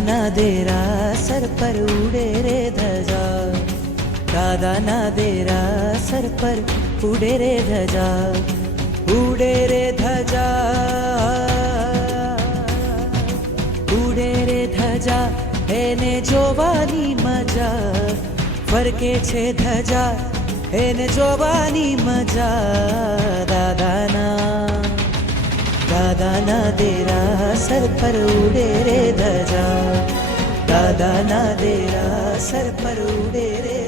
દાદાના દેરાસર પર ઉડે રે ધજા, દાદાના દેરાસર પર ઉડે રે ધજા, ઉડે રે ધજા, ઉડે રે ધજા, એને જોવાની મજા, ફરકે છે ધજા એને જોવાની મજા, દાદાના દેરાસર પર ઉડે રે ધજા, દાદાના દેરાસર પર ઉડે રે